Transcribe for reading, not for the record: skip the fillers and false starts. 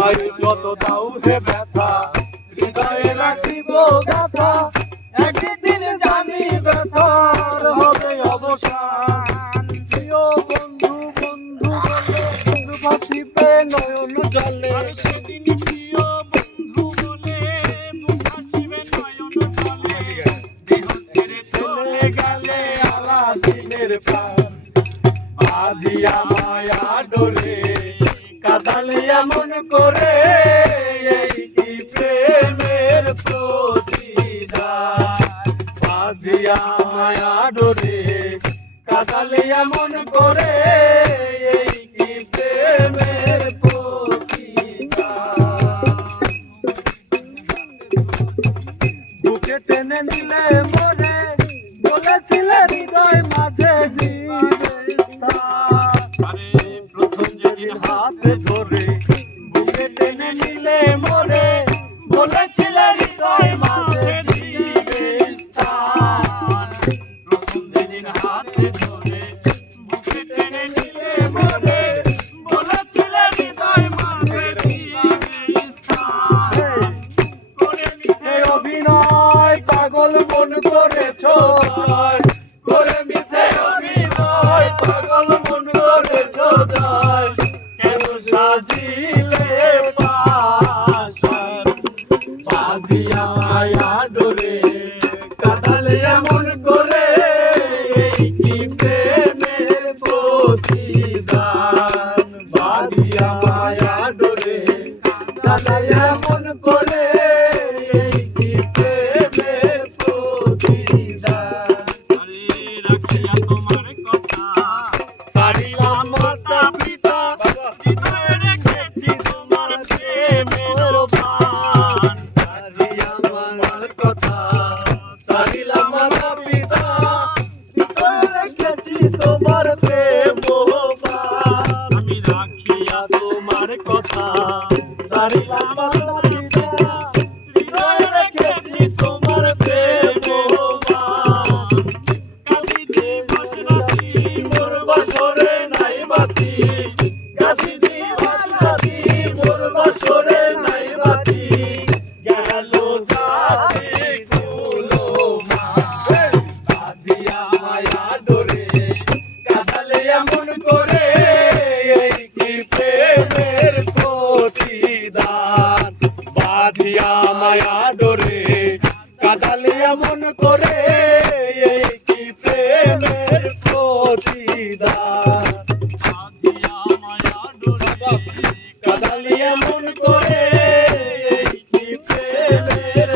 আয় যত দাও হে ব্যথা হৃদয়ে রাখিব গাথা একদিন জানি ব্যথার হবে অবসান প্রিয় বন্ধু বন্ধু বলে বন্ধু ভাসিবে নয়ন জলে সেদিন প্রিয় বন্ধু বলে বন্ধু ভাসিবে নয়ন জলে দেহ ছেড়ে চলে গেলে আলা দিনের প্রাণ বাঁধিয়া মায়া ডোরে কাঁদালে এমন করে এই কি প্রেমের প্রতিদান বাঁধিয়া মায়া ডোরে কাঁদালে এমন করে এই কি প্রেমের প্রতিদান বুকে টেনে নিলে মনে বলেছিলে হৃদয় মাঝে হাতে ধরে বুকে টেনে নিলে মরে বলেছিলে হৃদয় মাঝে দিবে স্থান প্রথম যেদিন হাতে ধরে বুকে টেনে নিলে মরে বলেছিলে হৃদয় মাঝে দিবে স্থান করে মিথ্যে অভিনয় পাগল মন করেছো করে মিথ্যে অভিনয় পাগল মন করেছো সাজিলে পাশার বাঁধিয়া মায়া ডোরে কাঁদালে এমন করে এই কি প্রেমের প্রতিদান বাঁধিয়া মায়া ডোরে কাঁদালে এমন করে এই কি প্রেমের প্রতিদান রাখিয়া তোমার কথা সারিলাম মাতা পিতা তোমার প্রেম আমি রাখিয়া তোমার কথা সারিলাম মাতা পিতা হৃদয়ে রেখেছি তোমার প্রেম কাঁদিতে বাসরাতি মোর বাসরে নাই বাতি কাঁদিতে বাসরাতি মোর বাসরে নাই বাতি গেল জাতি কুলো মা বাঁধিয়া মায়া ডোরে কাঁদালে এমন করে এই কি প্রেমের প্রতিদান বাঁধিয়া মায়া ডোরে কাঁদালে এমন করে এই কি প্রেমের প্রতিদান বাঁধিয়া মায়া ডোরে কাঁদালে এমন করে এই কি প্রেমের